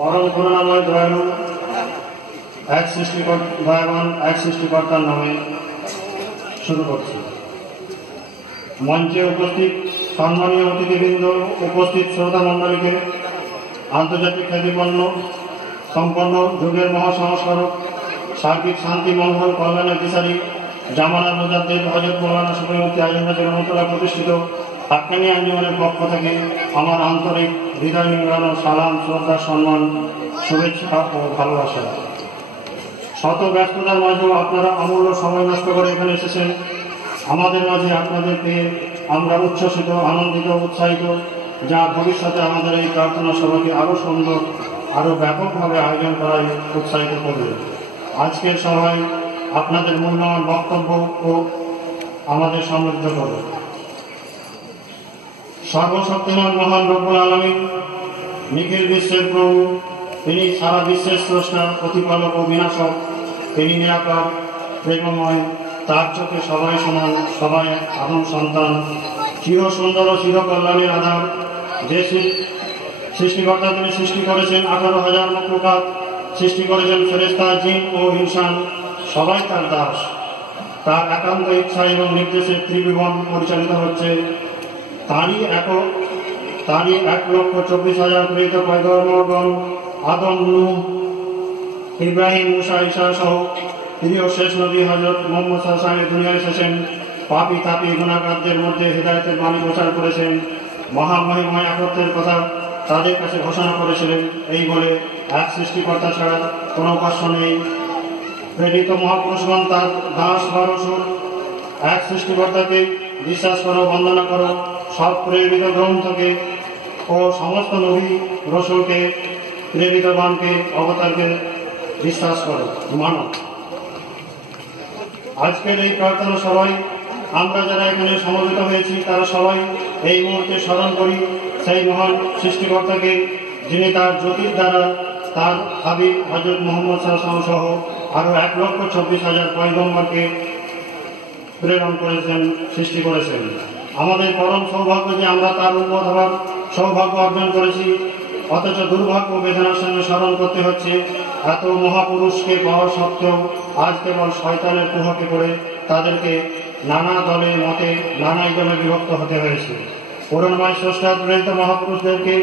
পরম করুণাময় দয়ালু দয়াবান এক সৃষ্টিকর্তার নামে শুরু করছি। মঞ্চে উপস্থিত সম্মানীয় অতিথিবৃন্দ, উপস্থিত শ্রোতা মণ্ডলীকে আন্তর্জাতিক খ্যাতিপন্ন সম্পন্ন যুগের মহাসংস্কারক, সার্বিক শান্তি মঙ্গল কল্যাণের দিশারি, জামানার মুজাদ্দিদ হযরত মাওলানা শফিউদ্দিন আজহারি রহমাতুল্লাহ প্রতিষ্ঠিত হাক্কানী আঞ্জুমানের পক্ষ থেকে আমার আন্তরিক হৃদয় নিংড়ানো সালাম, শ্রদ্ধা, সম্মান, শুভেচ্ছা ও ভালোবাসা। শত ব্যস্ততার মাঝেও আপনারা অমূল্য সময় নষ্ট করে এখানে এসেছেন। আমাদের মাঝে আপনাদের পেয়ে আমরা উচ্ছ্বসিত, আনন্দিত, উৎসাহিত, যা ভবিষ্যতে আমাদের এই প্রার্থনা সভাকে আরও সুন্দর, আরও ব্যাপকভাবে আয়োজন করায় উৎসাহিত করবে। আজকের সভায় আপনাদের মূল্যবান বক্তব্য ও আমাদের সমৃদ্ধ করবে। সর্বশক্তিমান মহান রব্বুল আলামিন, নিখিল বিশ্বের প্রভু, তিনি সারা বিশ্বের স্রষ্টা, প্রতিপালক ও বিনাশক। তিনি নিরাপদ, প্রেমময়, তার চোখে সবাই সমান, সবাই আদম সন্তান, চির সুন্দর ও চির কল্যাণের আধার। যে সৃষ্টিকর্তা তিনি সৃষ্টি করেছেন 18,000 মখলুকাত, সৃষ্টি করেছেন ফেরেশতা, জিন ও ইনসান, সবাই তার দাস। তার একান্ত ইচ্ছা এবং নির্দেশে ত্রিভুবন পরিচালিত হচ্ছে। তারই 1,24,000 প্রেরিত পয়গম্বরগণ আদম, নূহ, ইব্রাহিম, মুসা, ঈসা সহ প্রিয় শেষ নবী হযরত মুহাম্মদ সাল্লাল্লাহু আলাইহি ওয়াসাল্লাম দুনিয়ায় এসেছেন। পাপী তাপী গুনাহগারদের মধ্যে হিদায়াতের বাণী প্রচার করেছেন। মহামহিময় একত্বের কথা তাদের কাছে ঘোষণা করেছিলেন। এই বলে এক সৃষ্টিকর্তা ছাড়া কোনো উপাস্য নেই। প্রেরিত মহাপুরুষগণ তার দাস বা রসূল। এক সৃষ্টিকর্তাকে বিশ্বাস করো, বন্দনা করো। সব প্রেরিত গ্রন্থকে ও সমস্ত নবী রসূলকে, প্রেরিতগণকে, অবতারকে বিশ্বাস করো, মানো। আজকের এই প্রার্থনা সবাই আমরা যারা এখানে সমবেত হয়েছি তারা সবাই এই মুহূর্তে স্মরণ করি সেই মহান সৃষ্টিকর্তাকে, যিনি তার জ্যোতির দ্বারা তার হাবিব হযরত মুহাম্মদ সাল্লাল্লাহু আলাইহি ওয়াসাল্লাম সহ আরো 1,24,000 পয়গম্বরকে প্রেরণ করেছেন, সৃষ্টি করেছেন। আমাদের পরম সৌভাগ্য যে আমরা তার উম্মত হওয়ার সৌভাগ্য অর্জন করেছি, অথচ দুর্ভাগ্য বেদনার সঙ্গে স্মরণ করতে হচ্ছে এত মহাপুরুষকে পাওয়া সত্ত্বেও আজ কেবল শয়তানের কুহকে পড়ে তাদেরকে নানা দলে মতে নানা ইজমে বিভক্ত হতে হয়েছে। করুণাময় স্রষ্টা প্রেরিত মহাপুরুষদেরকে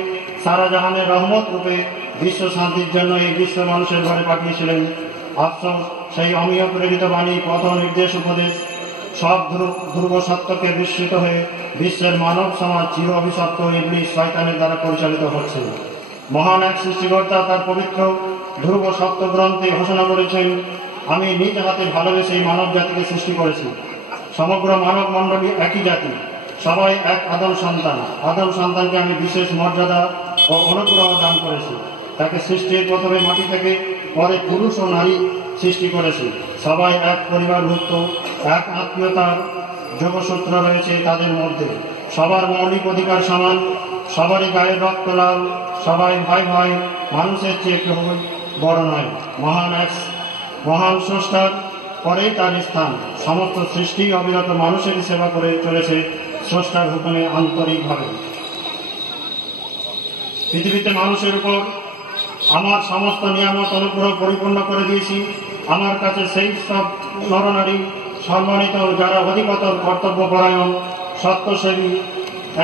সারা জাহানের রহমত রূপে বিশ্ব শান্তির জন্য এই বিশ্ব মানুষের ঘরে পাঠিয়েছিলেন। আফসোস, সেই অমীয় প্রেরিত বাণী, পথ নির্দেশ, উপদেশ সব ধ্রুব সত্যকে বিস্মৃত হয়ে বিশ্বের মানব সমাজ চির অভিশপ্ত ইবলিস শয়তানের দ্বারা পরিচালিত হচ্ছে। মহান এক সৃষ্টিকর্তা তার পবিত্র ধ্রুব সত্য গ্রন্থে ঘোষণা করেছেন, আমি নিজ হাতে ভালোবেসে এই মানব জাতিকে সৃষ্টি করেছি। সমগ্র মানব মণ্ডলী একই জাতি, সবাই এক আদম সন্তান। আদম সন্তানকে আমি বিশেষ মর্যাদা ও অনুগ্রহ দান করেছি। তাকে সৃষ্টির প্রথমে মাটি থেকে, পরে পুরুষ ও নারী সৃষ্টি করেছি। সবাই এক পরিবারভুক্ত, এক আত্মীয়তার যোগসূত্র রয়েছে তাদের মধ্যে। সবার মৌলিক অধিকার সমান, সবারই গায়ের রক্ত লাল, সবাই ভাই ভাই, মানুষের চেয়ে কেউ বড় নয়। মহান স্রষ্টার পরেই তার স্থান। সমস্ত সৃষ্টি অবিরত মানুষেরই সেবা করে চলেছে স্রষ্টার হুকুমে আন্তরিকভাবে। পৃথিবীতে মানুষের উপর আমার সমস্ত নিয়ামত অনুগ্রহ পরিপূর্ণ করে দিয়েছি। আমার কাছে সেই সব নরনারী সম্মানিত যারা অধিকতর কর্তব্যপরায়ণ, সত্যসেবী,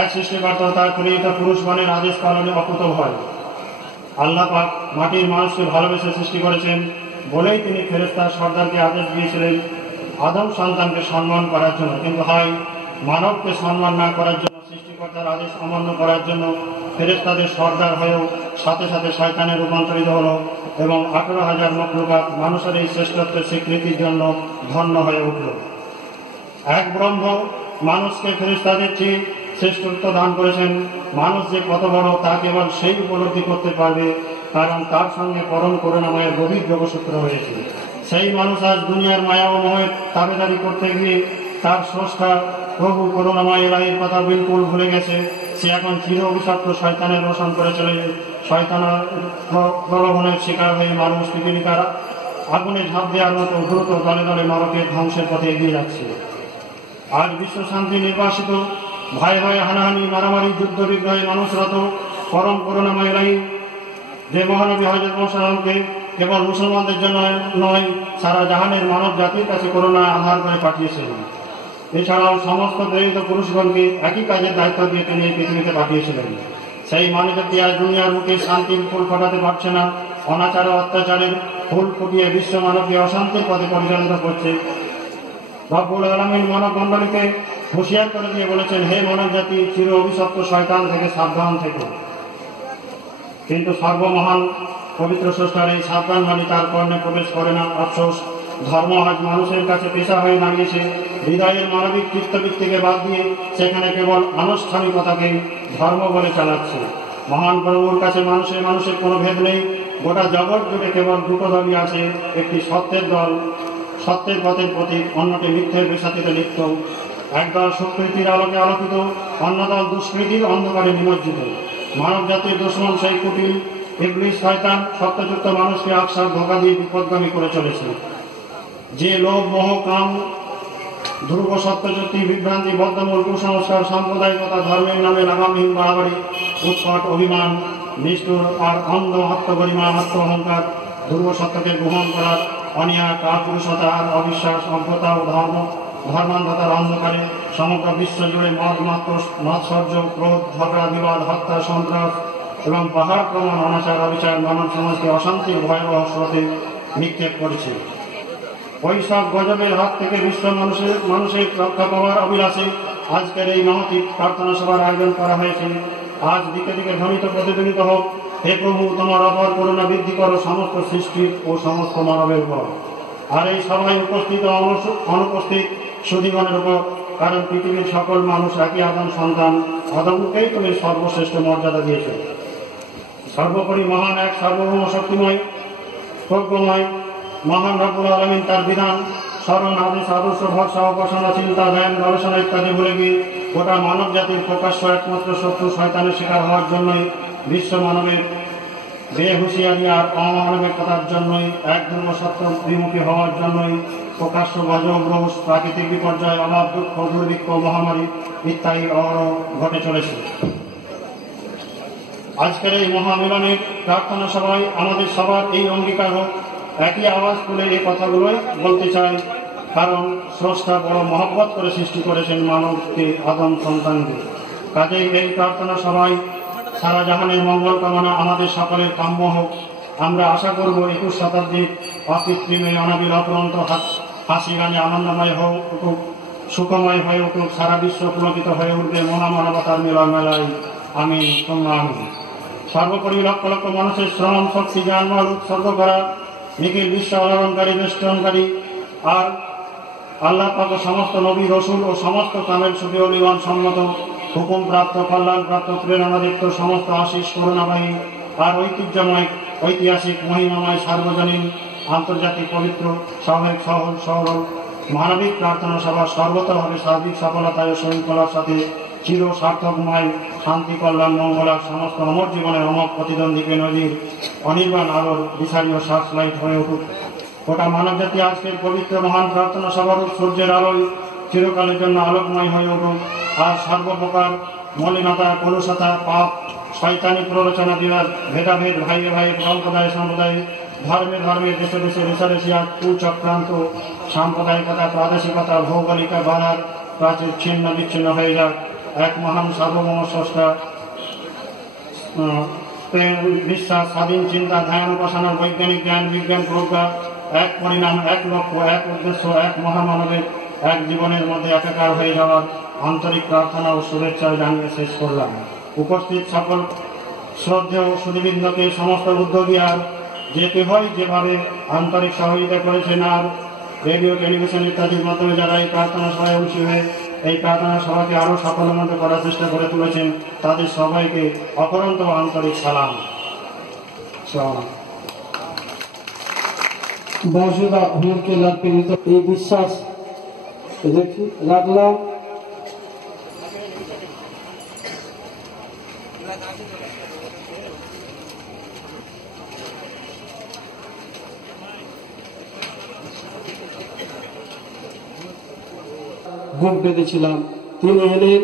এক সৃষ্টিকর্তা তার প্রেরিত পুরুষগণের আদেশ পালনে অকুত হয়। আল্লাহ পাক মাটির মানুষকে ভালোবেসে সৃষ্টি করেছেন বলেই তিনি ফেরেশতার সর্দারকে আদেশ দিয়েছিলেন আদম সন্তানকে সম্মান করার জন্য। কিন্তু হয় মানবকে সম্মান না করার জন্য, সৃষ্টিকর্তার আদেশ অমান্য করার জন্য ফেরেশতাদের সর্দার হয়েও সাথে সাথে শয়তানে রূপান্তরিত হলো এবং 18,000 মখলুকাত মানুষের এই শ্রেষ্ঠত্বের স্বীকৃতির জন্য ধন্য হয়ে উঠল। এক ব্রহ্ম মানুষকে ফেরেশতাদের চেয়ে শ্রেষ্ঠত্ব দান করেছেন। মানুষ যে কত বড় তা কেবল সেই উপলব্ধি করতে পারবে কারণ তার সঙ্গে পরম করুণাময়ের গভীর যোগসূত্র হয়েছে। সেই মানুষ আজ দুনিয়ার মায়া ও মোহের তাবেদারি করতে গিয়ে তার স্রষ্টা প্রভু করুণাময় ইলাহির কথা বিলকুল ভুলে গেছে। সে এখন চির অভিশপ্ত শয়তানের রোশন করে চলে, শয়তানের প্রলোভনের শিকার হয়ে মানুষ পৃথিবীকার আগুনে ঝাঁপ দেওয়ার মতো দ্রুত দলে দলে নরকের ধ্বংসের পথে এগিয়ে যাচ্ছে। আজ বিশ্ব শান্তি নির্বাসিত, ভয়ে ভয়ে হানাহানি, মারামারি, যুদ্ধ বিগ্রহে মানুষরত পরম করুণাময় ইলাহি যে মহানবী হযরত মুহাম্মদকে কেবল মুসলমানদের জন্য নয়, সারা জাহানের মানব জাতির কাছে করুণা আধার করে পাঠিয়েছিলেন। এছাড়াও সমস্ত প্রেরিত পুরুষগণকে একই কাজের দায়িত্ব দিয়ে তিনি এই পৃথিবীতে পাঠিয়েছিলেন। সেই মানবজাতি আজ দুনিয়ার বুকে শান্তির ফুল ফোটাতে পারছে না, অনাচার ও অত্যাচারের ফুল ফুটিয়ে বিশ্ব মানবকে অশান্তির পথে পরিচালিত করছে। রব্বুল আলামিন মানব মণ্ডলীকে হুঁশিয়ার করে দিয়ে বলেছেন, হে মানব জাতি, চির অভিশপ্ত শয়তান থেকে সাবধান থেকো। কিন্তু সর্বমহান পবিত্র স্রষ্টার এই সাবধান বাণী তার কর্ণে প্রবেশ করে না। আফসোস, ধর্ম আজ মানুষের কাছে পেশা হয়ে দাঁড়িয়েছে। হৃদয়ের মানবিক চিত্তবৃত্তিকে বাদ দিয়ে সেখানে কেবল আনুষ্ঠানিকতাকে ধর্ম বলে চালাচ্ছে। মহান প্রভুর কাছে মানুষের কোনো ভেদ নেই। গোটা জগৎ জুড়ে কেবল দুটো দলই আছে, একটি সত্যের দল, সত্যের পথের প্রতীক, অন্যটি মিথ্যের বেসাতিতে লিপ্ত। একদল সুকৃতির আলোকে আলোকিত, অন্য দল দুষ্কৃতির অন্ধকারে নিমজ্জিত। মানব জাতির দুশ্মন সেই কুটিল ইবলিস শয়তান সত্যযুক্ত মানুষকে আকসার ধোঁকা দিয়ে বিপদগামী করে চলেছে। যে লোভ, মোহ, কাম, ধ্রুব সত্যযুক্তি, বিভ্রান্তি, বদ্ধমূল, কুসংস্কার, সাম্প্রদায়িকতা, ধর্মের নামে লাগামহীন বাড়াবাড়ি, উৎকট অভিমান, নিষ্ঠুর আর অন্ধ আত্মগরিমা, আত্ম অহংকার, ধ্রুব সত্যকে গ্রহণ করার অনিয়া, কাপুরুষতা আর অবিশ্বাস, অজ্ঞতা ও ধর্মান্ধতার অন্ধকারে সমগ্র বিশ্ব জুড়ে মৎসর্য, ক্রোধ, ঝগড়া, বিবাদ, হত্যা, সন্ত্রাস এবং পাহাড় প্রমাণ, অনাচার, অবিচার মানব সমাজকে অশান্তির ভয়াবহ স্রোতে নিক্ষেপ করেছে। ওই সব গজবের হাত থেকে বিশ্ব মানুষের রক্ষা পাওয়ার অভিলাষে আজকের এই মহতি প্রার্থনা সভার আয়োজন করা হয়েছে। আজ দিকে দিকে ধ্বনিত প্রতিধ্বনিত হোক, হে প্রভু, তোমার অপার করুণা বৃদ্ধি করো সমস্ত সৃষ্টির ও সমস্ত মানবের উপর, আর এই সভায় উপস্থিত ও অনুপস্থিত সুধীগণের উপর, কারণ পৃথিবীর সকল মানুষ একই আদম সন্তান। আদমকেই তুমি সর্বশ্রেষ্ঠ মর্যাদা দিয়েছ। সর্বোপরি মহান এক সার্বভৌম শক্তিময় প্রজ্ঞময় মহান রব্বুল আলামিন তার বিধান, স্মরণ, আদেশ, আদর্শ, ভরসা, উপাসনা, চিন্তা, ধ্যান, গবেষণা ইত্যাদি ভুলে গিয়ে গোটা মানব জাতির প্রকাশ্য একমাত্র শত্রু শয়তানের শিকার হওয়ার জন্যই, বিশ্ব মানবের বেহুঁশিয়ারি আর অমানবিকতার জন্যই, এক ধ্রুব সত্য বিমুখী হওয়ার জন্যই প্রকাশ্য গজব, রোষ, প্রাকৃতিক বিপর্যয়, অভাব, দুঃখ, দুর্ভিক্ষ, মহামারী ইত্যাদি অহরহ ঘটে চলেছে। আজকের এই মহামিলনের প্রার্থনা সভায় আমাদের সবার এই অঙ্গীকার হোক, একই আওয়াজ তুলে এই কথাগুলোই বলতে চাই, কারণ স্রষ্টা বড় মহব্বত করে সৃষ্টি করেছেন মানবকে, আদম সন্তানকে। কাজেই এই প্রার্থনা সভায় সারা জাহানের মঙ্গল কামনা আমাদের সকলের কাম্য হোক। আমরা আশা করব 21 শতাব্দীর অকৃত্রিমে অনাবিল অপরন্ত হাসি গানে আনন্দময় হোক উঠুক, সুখময় হয়ে উঠুক, সারা বিশ্ব পুলকিত হয়ে উঠবে মহামানবতার মিলন মেলায়। আমি সর্বোপরি লক্ষ লক্ষ মানুষের শ্রম, শক্তি, জানমাল উৎসর্গ করা নিখিল বিশ্ব অলঙ্কারী, বেষ্টনকারী আর আল্লাহ পাক সমস্ত নবী, রসুল ও সমস্ত কামেল সুফি ওলিগণ সম্মত, হুকুম প্রাপ্ত, কল্যাণ প্রাপ্ত, প্রেরণাদীপ্ত সমস্ত আশিস করুণাবাহী আর ঐতিহাসিক মহিমাময় সার্বজনীন আন্তর্জাতিক পবিত্র সাময়িক সহজ সরল মানবিক প্রার্থনা সভা সর্বতভাবে সার্বিক সফলতায় ও শৃঙ্খলার সাথে চির সার্থকময়, শান্তি, কল্যাণ, মঙ্গলার সমস্ত অমর জীবনের অমক প্রতিদ্বন্দ্বীকে নদীর অনির্বাণ আলোর বিশালী ও সার্চলাইট হয়ে উঠুক। গোটা মানব জাতি আজকের পবিত্র মহান প্রার্থনা সভার সূর্যের আলোয় চিরকালের জন্য আলোকময় হয়ে উঠুক, আর সর্বপ্রকার মলিনতা, কলুষতা, পাপ, শয়তানি প্ররোচনা দেওয়ার ভেদাভেদ, ভাইয়ে ভাইয়ে, সম্প্রদায় সম্প্রদায়, ধর্মে ধর্মে, দেশে দেশে রেশারেশি আর কুচক্রান্ত সাম্প্রদায়িকতা, প্রাদেশিকতা, ভৌগোলিকা বাধার প্রাচীর ছিন্ন বিচ্ছিন্ন হয়ে যাক। এক মহান সার্বভৌম স্রষ্টা বিশ্বাস, স্বাধীন চিন্তা, ধ্যান, উপাসনার বৈজ্ঞানিক জ্ঞান, বিজ্ঞান, প্রজ্ঞা, এক পরিণাম, এক লক্ষ্য, এক উদ্দেশ্য, এক মহামানবের এক জীবনের মধ্যে একাকার হয়ে যাওয়ার আন্তরিক প্রার্থনা ও শুভেচ্ছা জানিয়ে শেষ করলাম। উপস্থিত সকল শ্রদ্ধেয় সুধীবৃন্দকে, সমস্ত উদ্যোগী আর যেতে হয় যেভাবে আন্তরিক সহযোগিতা করেছেন, আর রেডিও, টেলিভিশন ইত্যাদির মাধ্যমে যারা এই প্রার্থনা সভায় অংশী হয়ে এই প্রার্থনা সভাকে আরও সাফল্যমণ্ড করার চেষ্টা করে তুলেছেন, তাদের সবাইকে অপরন্ত আন্তরিক সালাম। মৌজুদা হুমকে প্রেরিত এই বিশ্বাস রাখলাম। বুক বেঁধেছিলাম, তিনি এলেন,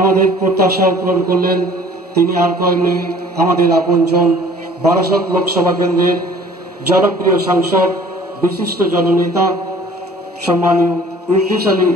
আমাদের প্রত্যাশা পূরণ করলেন। তিনি আর কয়েক নেই, আমাদের আপনজন, বারাসত লোকসভা কেন্দ্রের জনপ্রিয় সাংসদ, বিশিষ্ট জননেতা, সম্মানীয় ইদ্রিস আলী